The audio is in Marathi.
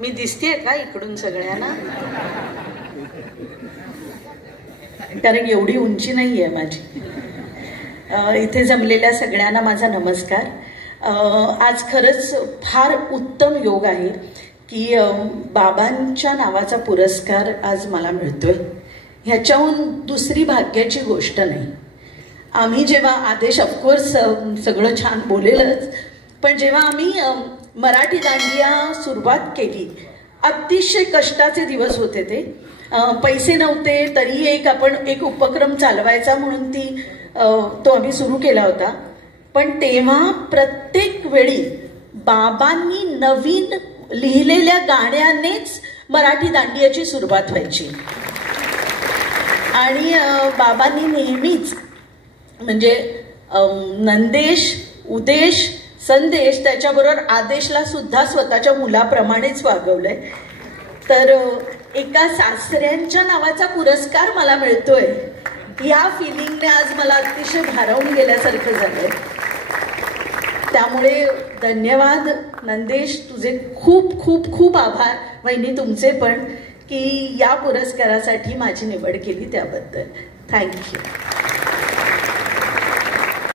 मी दिसतेय का इकडून सगळ्यांना? कारण एवढी उंची नाहीये माझी. इथे जमलेल्या सगळ्यांना माझा नमस्कार. आज खरंच फार उत्तम योग आहे की बाबांच्या नावाचा पुरस्कार आज मला मिळतोय. ह्याच्याहून दुसरी भाग्याची गोष्ट नाही. आम्ही जेव्हा आदेश ऑफकोर्स सगळं छान बोलेलच, पण जेव्हा आम्ही मराठी दांडिया सुरुवात केली, अतिशय कष्टाचे दिवस होते ते. पैसे नव्हते तरी आपण एक उपक्रम चालवायचा म्हणून तो आम्ही सुरू केला होता. पण तेव्हा प्रत्येक वेळी बाबांनी नवीन लिहिलेल्या गाण्यानेच मराठी दांडियाची सुरुवात व्हायची. आणि बाबांनी नेहमीच म्हणजे नंदेश, उदेश, संदेश, त्याच्याबरोबर आदेशला सुद्धा स्वतःच्या मुलाप्रमाणेच वागवलंय. तर एका सासऱ्यांच्या नावाचा पुरस्कार मला मिळतोय या फिलिंगने आज मला अतिशय भारावून गेल्यासारखं झालंय. त्यामुळे धन्यवाद नंदेश, तुझे खूप खूप खूप आभार. वहिनी तुमचे पण, की या पुरस्कारासाठी माझी निवड केली त्याबद्दल. थँक्यू.